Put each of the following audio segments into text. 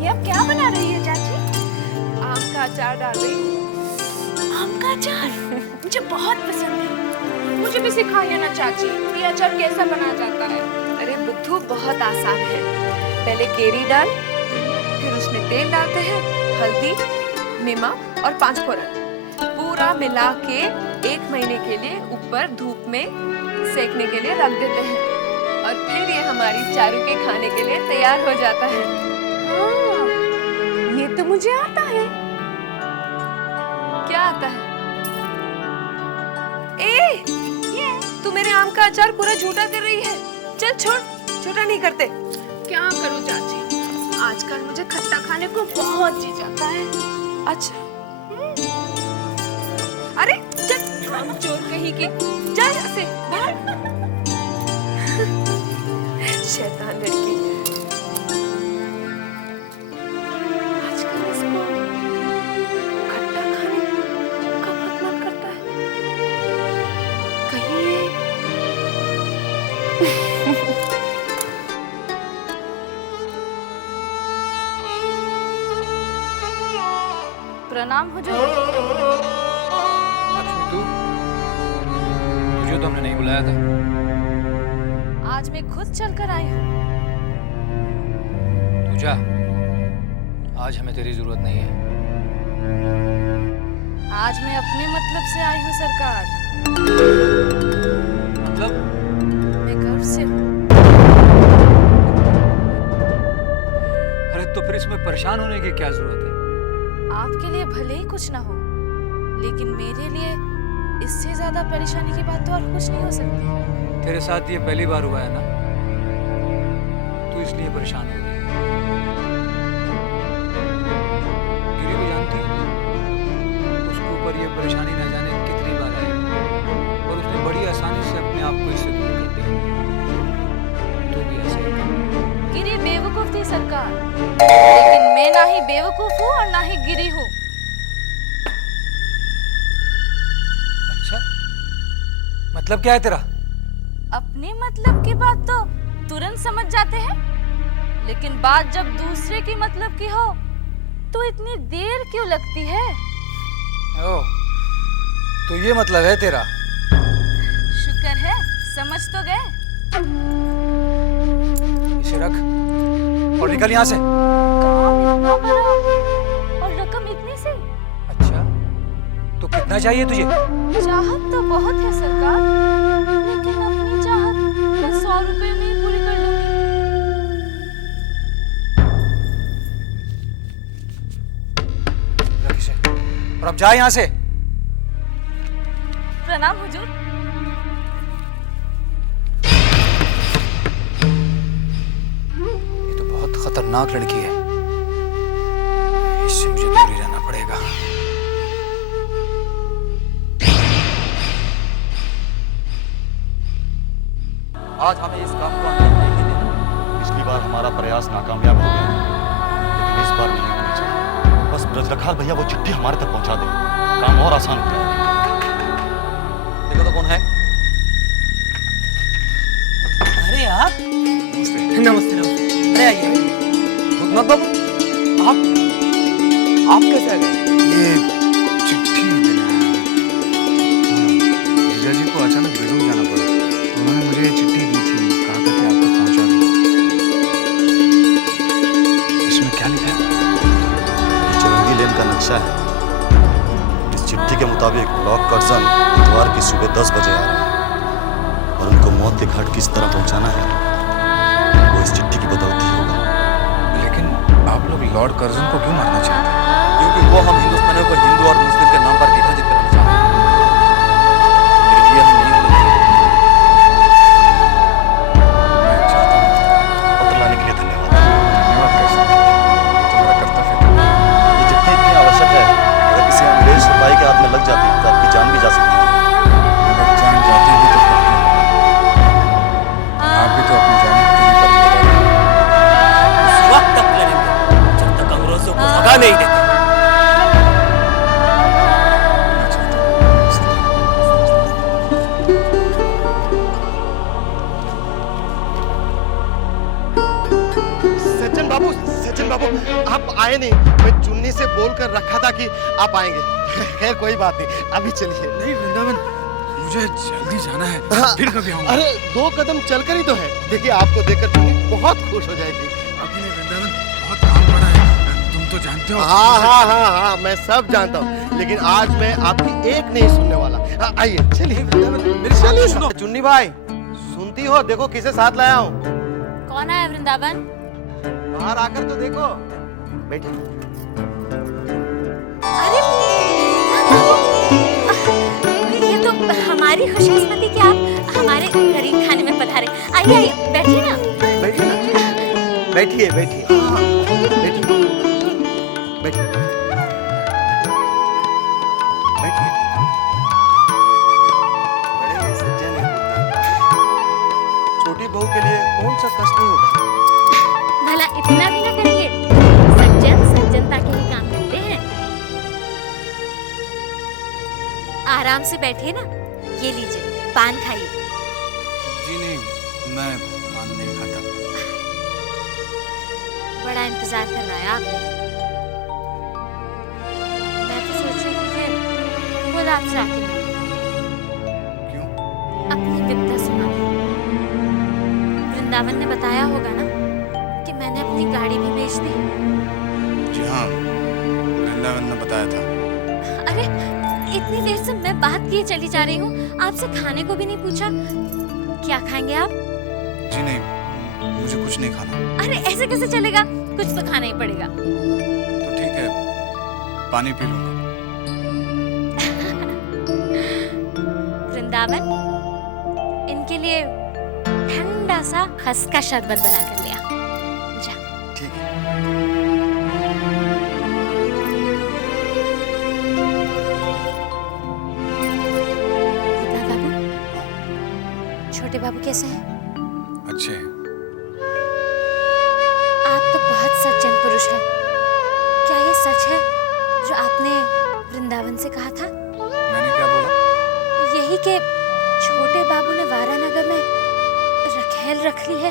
ये अब क्या बना रही है चाची? आम का अचार डाल रही हूँ। आम का अचार मुझे बहुत पसंद है। मुझे भी सिखाइए ना चाची, ये अचार कैसा बनाया जाता है? अरे बुद्धू, बहुत आसान है। पहले केरी डाल, फिर उसमें तेल डालते हैं, हल्दी, नमक और 5 फोरन। पूरा मिला के 1 महीने के लिए ऊपर धूप में सेकने के लिए रख देते हैं और फिर ये हमारी चारू के खाने के लिए तैयार हो जाता है। हाँ, ये तो मुझे आता है। क्या आता है? ए, तू मेरे आम का अचार पूरा झूठा कर रही है। चल छोड़, झूठा नहीं करते। क्या करूं चाची, आजकल मुझे खट्टा खाने को बहुत जी जाता है। अच्छा, अरे चल, हम चोर कहीं की, जा यहाँ से बाहर। शैतान लड़की। आजकल इसको खट्टा खाने का बहुत मन करता है। कहीं ये प्रणाम हुजूर। लक्ष्मी, तुझे तो हमने नहीं बुलाया था। आज मैं खुद चलकर आई हूँ। तू जा, आज हमें तेरी जरूरत नहीं है। आज मैं अपने मतलब से आई हूँ सरकार। मतलब? मैं गर्व से हूँ। अरे तो फिर इसमें परेशान होने की क्या जरूरत है? आपके लिए भले ही कुछ ना हो, लेकिन मेरे लिए इससे ज्यादा परेशानी की बात तो और कुछ नहीं हो सकती। तेरे साथ ये पहली बार हुआ है ना, तू इसलिए परेशान हो रही है। गिरी को जानती है, उसके ऊपर ये परेशानी न जाने कितनी बार आई और उसने बड़ी आसानी से अपने आप को इससे दूर कर दिया। तो भी ऐसे ही कर। गिरी बेवकूफ थी सरकार, लेकिन मैं ना ही बेवकूफ हूँ और ना ही गिरी हूँ। अच्छा, मतलब क्या है तेरा? अपने मतलब की बात तो तुरंत समझ जाते हैं, लेकिन बात जब दूसरे की मतलब की हो तो इतनी देर क्यों लगती है? ओह, तो ये मतलब है तेरा? शुक्र है समझ तो गए। इसे रख और निकल यहाँ से। काम इतना बड़ा और रकम इतनी सी? अच्छा, तो कितना चाहिए तुझे? चाहत तो बहुत है सरकार, लेकिन अपनी चाहत मैं 100 रुपए में ही पूरी कर लूंगी। रख इसे और अब जा यहाँ से। प्रणाम हुजूर। ये तो बहुत खतरनाक लड़की है, इससे मुझे दूर ही रहना पड़ेगा। आज हमें इस काम को अंजाम नहीं देना। पिछली बार हमारा प्रयास नाकामयाब हो गया, लेकिन इस बार नहीं होनी चाहिए। बस ब्रजरखाल भैया वो चिट्ठी हमारे तक पहुंचा दे, काम और आसान हो जाएगा। देखो तो कौन है? अरे आप नमस्ते नमस्ते। अरे आइए। भूतनाथ बाबू, आप कैसे आ गए? ये चिट्ठी देना है। हाँ, जीजा जी को अचानक बेलूर जाना पड़ा, तो उन्होंने मुझे ये चिट्ठी दी थी, कहा था कि आपको पहुंचा दूं। इसमें क्या लिखा है? ये चुरंगी लेन का नक्शा है। इस चिट्ठी के मुताबिक लॉर्ड कर्जन बुधवार की सुबह 10 बजे आ रहे हैं और उनको मौत के घाट किस तरह पहुंचाना है वो इस चिट्ठी की बदौलत ही होगा। लेकिन आप लोग लॉर्ड कर्जन को क्यों मारना चाहते हैं? क्योंकि वो हम हिंदुस्तानियों को हिंदू और मुस्लिम के नाम पर विभाजित करना चाहते हैं। ये हम नहीं बोलते। मैं चाहता हूँ। पत्र लाने के लिए धन्यवाद। धन्यवाद कैसे? ये तो मेरा कर्तव्य है। ये चिट्ठी इतनी आवश्यक है, अगर किसी अंग्रेज सिपाही के हाथ में लग जाती तो आपकी जान भी जा सकती है। अगर जान जाती भी तो फिर क्या? आप भी तो अपनी जान हथेली पर ही लगा रहे हैं। उस वक्त तक लड़ेंगे जब तक अंग्रेजों को भगा नहीं देते। बाबू आप आए नहीं। मैं चुन्नी से बोलकर रखा था कि आप आएंगे। खैर कोई बात नहीं, अभी चलिए। नहीं वृंदावन, मुझे जल्दी जाना है, हाँ, फिर कभी आऊंगा। अरे 2 कदम चलकर ही तो है। देखिए आपको देखकर चुन्नी बहुत खुश हो जाएगी। अभी नहीं वृंदावन, बहुत काम पड़ा है, तुम तो जानते हो। हाँ, मैं सब जानता हूँ, लेकिन आज मैं आपकी एक नहीं सुनने वाला। आइए चलिए मेरी चलिए। सुनो। चुन्नी भाई सुनती हो, देखो किसे साथ लाया हूँ। कौन आया वृंदावन? बाहर आकर तो देखो। बैठिए। अरे ये तो हमारी खुशकिस्मती कि आप हमारे गरीब खाने में पधारे। आइए आइए बैठिए ना। बैठिए ना, बैठिए बैठिए बैठिए बैठिए बैठिए। बड़े सज्जन हैं पुत्र। छोटी बहू के लिए कौन सा कष्ट नहीं होता। भला इतना भी ना करेंगे? सज्जन सज्जनता के ही काम करते हैं। आराम से बैठिए ना। ये लीजिए, पान खाइए। जी नहीं, मैं पान नहीं खाता। बड़ा इंतजार कर रहा है आपने। मैं तो सोच रही थी कि खुद आपसे आके मिलूं। क्यों? अपनी विपदा सुनाऊं। वृंदावन ने बताया होगा ना कि मैंने अपनी गाड़ी भी बेच दी। जी हाँ, वृंदावन ने बताया था। अरे इतनी देर से मैं बात किए चली जा रही हूँ, आपसे खाने को भी नहीं पूछा। क्या खाएंगे आप? जी नहीं, मुझे कुछ नहीं खाना। अरे ऐसे कैसे चलेगा, कुछ तो खाना ही पड़ेगा। तो ठीक है, पानी पी लूंगा। वृंदावन, इनके लिए ठंडा सा खसका शरबत बना कर लिया। जा। ठीक है। बाबू, छोटे बाबू कैसे हैं? अच्छे हैं। आप तो बहुत सज्जन पुरुष हैं। क्या ये सच है जो आपने वृंदावन से कहा था? मैंने क्या बोला? यही कि छोटे बाबू ने वारानगर में रखेल रख ली है।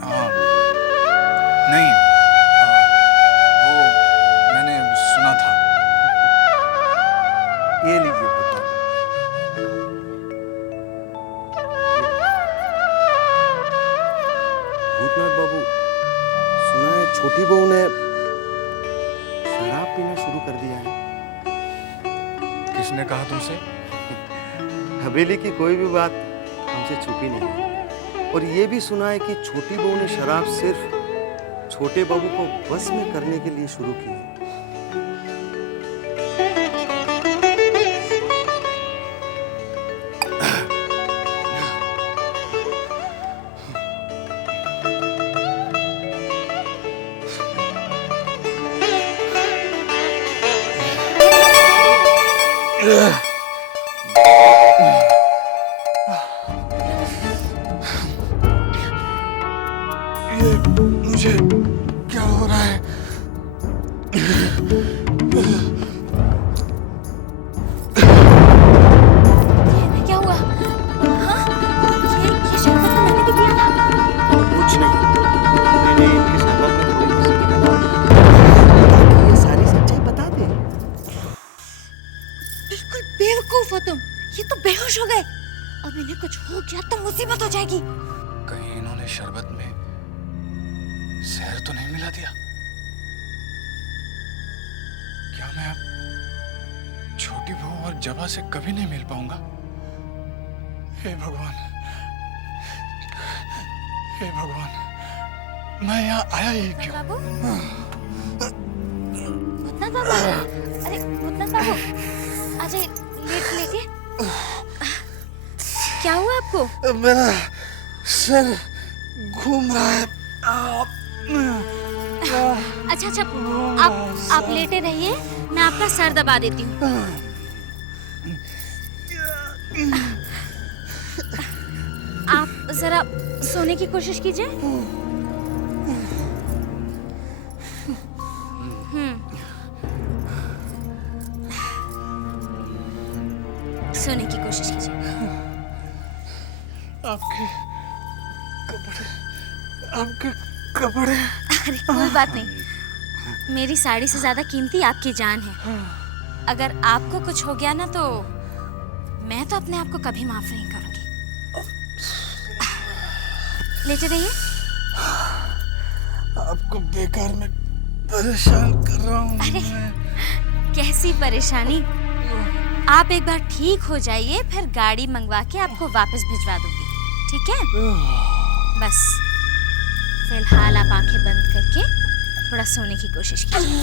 हाँ, नहीं, वो मैंने सुना था। ये लीजिए पुत्र। भूतनाथ बाबू, सुना है छोटी बहू ने शराब पीना शुरू कर दिया है। किसने कहा तुमसे? हवेली की कोई भी बात हमसे छुपी नहीं है। और ये भी सुना है कि छोटी बहू ने शराब सिर्फ छोटे बाबू को बस में करने के लिए शुरू की है। ये मुझे क्या हो रहा है? क्या हुआ? हाँ? ये शरबत तो मैंने भी पिया था। कुछ नहीं, मैंने इनके शरबत में थोड़ी सी डाला ताकि ये सारी सच्चाई बता दे। बिल्कुल बेवकूफ हो तुम। ये तो बेहोश हो गए। अब इन्हें कुछ हो गया तो मुसीबत हो जाएगी। कहीं इन्होंने शरबत में जहर तो नहीं मिला दिया? क्या मैं अब छोटी बहू और जबा से कभी नहीं मिल पाऊंगा? हे भगवान, हे भगवान, मैं यहाँ आया ही क्यों? बाबू, भूतनाथ बाबू, अरे भूतनाथ बाबू, आजा लेटिए। क्या हुआ आपको? मेरा सर घूम रहा है। अच्छा, आप लेटे रहिए, मैं आपका सर दबा देती हूँ। आप जरा सोने की कोशिश कीजिए। सोने की कोशिश कीजिए। आपके कपड़े अरे कोई बात नहीं, मेरी साड़ी से ज्यादा कीमती आपकी जान है। अगर आपको कुछ हो गया ना तो मैं तो अपने आप को कभी माफ नहीं करूंगी। लेटे रहिए। आपको बेकार में परेशान कर रहा हूँ। अरे कैसी परेशानी, आप एक बार ठीक हो जाइए, फिर गाड़ी मंगवा के आपको वापस भिजवा दूंगी, ठीक है? बस फिलहाल आप आंखें बंद करके थोड़ा सोने की कोशिश कीजिए।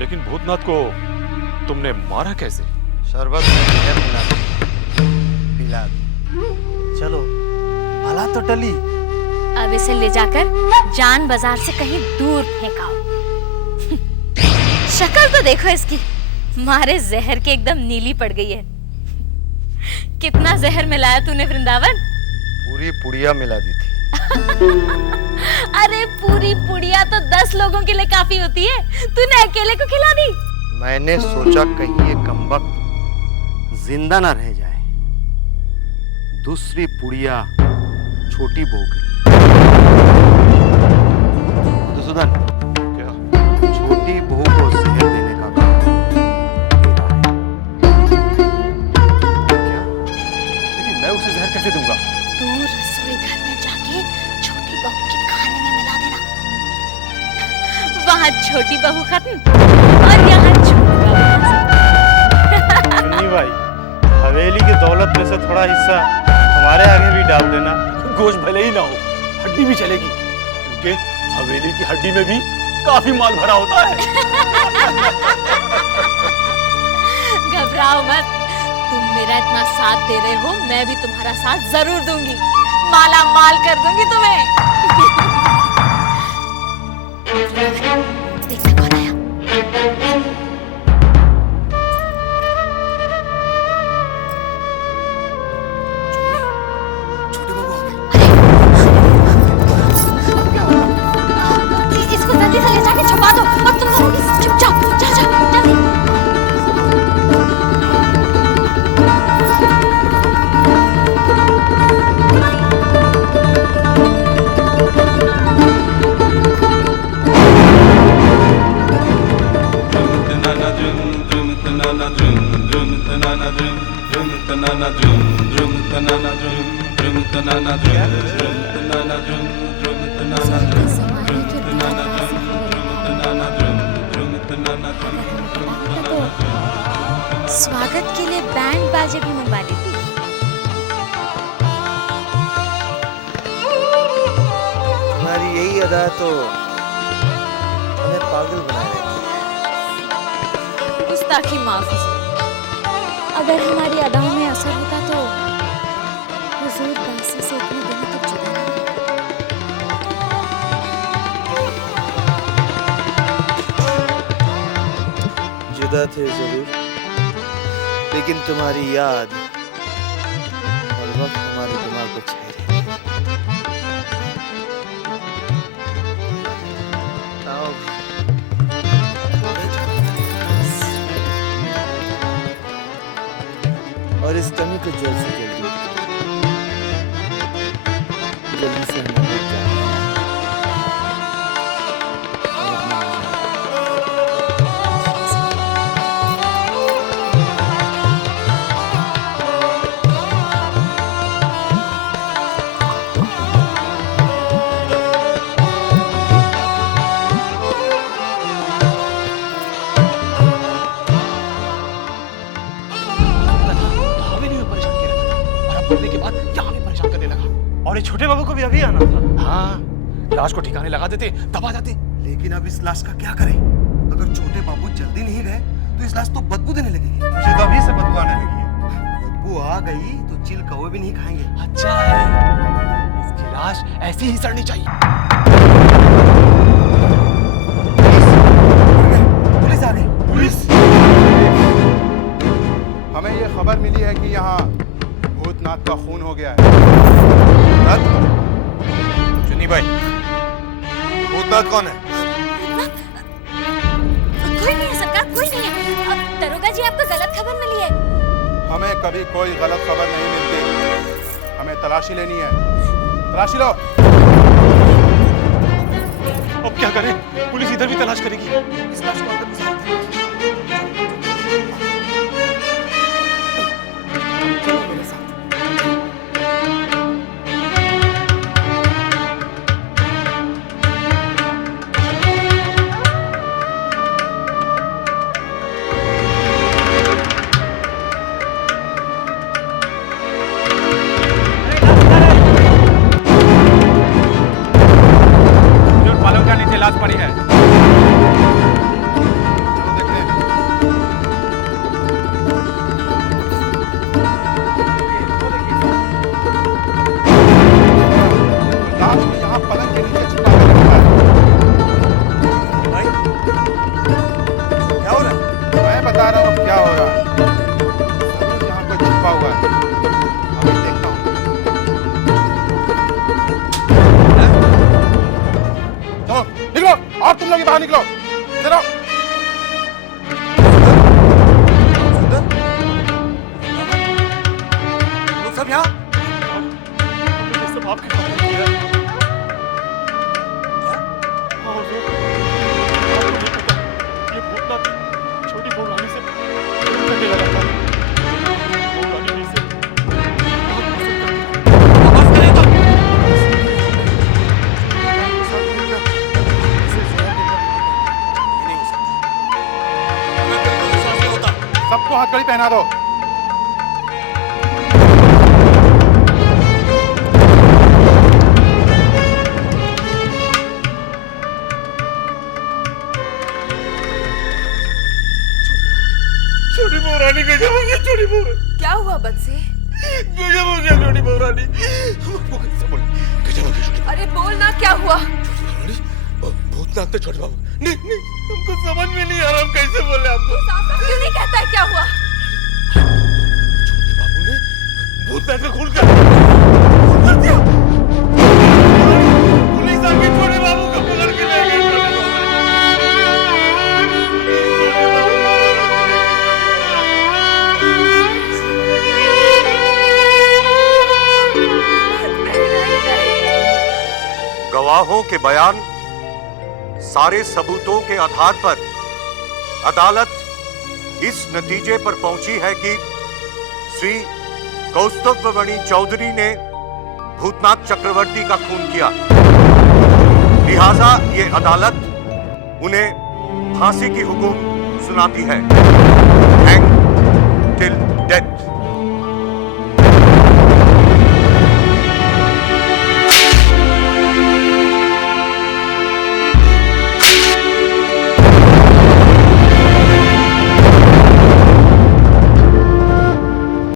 लेकिन भूतनाथ को तुमने मारा कैसे? शरबत में जहर मिला पिला दी। चलो भला तो टली। अब इसे ले जाकर जान बाजार से कहीं दूर फेंकाओ। शक्ल तो देखो इसकी, मारे जहर के एकदम नीली पड़ गई है। कितना जहर मिलाया तूने वृंदावन? पूरी पुड़िया मिला दी थी। अरे पूरी पुड़िया तो 10 लोगों के लिए काफी होती है, तूने अकेले को खिला दी। मैंने सोचा कहीं ये कमबख्त जिंदा ना रह जाए। दूसरी पुड़िया छोटी बहू के लिए। मधुसूदन, क्या? छोटी बहू को जहर देने का काम तेरा है। क्या? लेकिन मैं उसे जहर कैसे दूंगा? तू रसोई घर में जाके छोटी बहू के खाने में मिला देना। वहाँ छोटी बहू खत्म और यहाँ छोटी बहू खत्म। सुन्नी भाई, हवेली की दौलत में से थोड़ा हिस्सा हमारे आगे भी डाल देना। गोश्त भले ही ना हो, हड्डी भी चलेगी, क्योंकि हवेली की हड्डी में भी काफी माल भरा होता है। घबराओ मत, तुम मेरा इतना साथ दे रहे हो, मैं भी तुम्हारा साथ जरूर दूंगी, माला माल कर दूंगी तुम्हें। देखते कौन आया? छोटे बाबू आ गए। इसको जल्दी से ले जाके छुपा दो और तुम लोग चुप जाओ, जाओ जाओ जल्दी। स्वागत के लिए बैंड बाजे भी मंगवा लेती। तुम्हारी यही अदा तो हमें पागल बना रही थी। गुस्ताखी माफ कीजिए। अगर हमारी अदाओं में असर होता तो हुजूर काशी से इतने दिनों तक जुदा नहीं रहते। जुदा थे जरूर, लेकिन तुम्हारी याद हर वक्त हमारे दिमाग को छाई रहती है। आओ और इस कमी को जल्द से जल्दी से हमें मिल जाए। के बाद यहाँ भी परेशान करने लगा। और ये छोटे बाबू को भी अभी आना था। हाँ, लाश को ठिकाने लगा देते, दबा जाते। लेकिन अब इस लाश का क्या करें? अगर छोटे बाबू जल्दी नहीं गए तो इस लाश तो बदबू देने लगेगी। मुझे तो अभी से बदबू आने लगी है। बदबू आ गई तो चिल कौवे भी नहीं खाएंगे। अच्छा है, इसकी लाश ऐसी ही सड़नी चाहिए। पुलिस आ गई। पुलिस? खबर मिली है कि यहाँ भूतनाथ का खून हो गया है। चुन्नी भाई, भूतनाथ कौन है? कोई नहीं है सरकार, कोई नहीं है। अब दरोगा जी आपको गलत खबर मिली है। हमें कभी कोई गलत खबर नहीं मिलती। हमें तलाशी लेनी है। तलाशी लो। अब क्या करें? पुलिस इधर भी तलाश करेगी। इस लाश को अंदर घुसा दो। चलो मेरे साथ। जो पालों का नीचे लाश पड़ी है। चलो देखते हैं। लाश को यहाँ पलंग के नीचे छुपा के रखा है। भाई, क्या हो रहा है? मैं बता रहा हूँ अब क्या हो रहा है। जरूर यहाँ कोई छुपा हुआ है। अभी देखता हूँ। चलो निकलो, और तुम लोग ये बाहर निकलो। चलो। लोग सब यहाँ? हमने ये सब आपके सामने किया है। हाँ हुजूर, आपको नहीं पता, ये भूतनाथ छोटी बहू रानी से प्रेम करने लगा था। बहू रानी ने इसे बहुत पसंद करती थी। बस करें तो। सबको हथकड़ी पहना दो। छोटी बहू रानी गजब हो गया, छोटी बहू क्या हुआ बच्चे? गजब हो गया, छोटी बहू रानी। हमको कैसे बोले? गजब हो गया छोटी अरे बोल ना, क्या हुआ? रानी। भूतनाथ तो छोटे बाबू। नहीं नहीं, हमको समझ में नहीं आ रहा, हम कैसे बोले आपको? साफ-साफ क्यों नहीं कहता है क्या हुआ? छोटे बाबू ने भूतनाथ का खून कर दिया। पुलिस आके छोटे बाबू को पकड़ के ले गई। गवाहों के बयान, सारे सबूतों के आधार पर अदालत इस नतीजे पर पहुंची है कि श्री कौस्तुभमणि चौधरी ने भूतनाथ चक्रवर्ती का खून किया। लिहाजा ये अदालत उन्हें फांसी की हुक्म सुनाती है। Hang till death.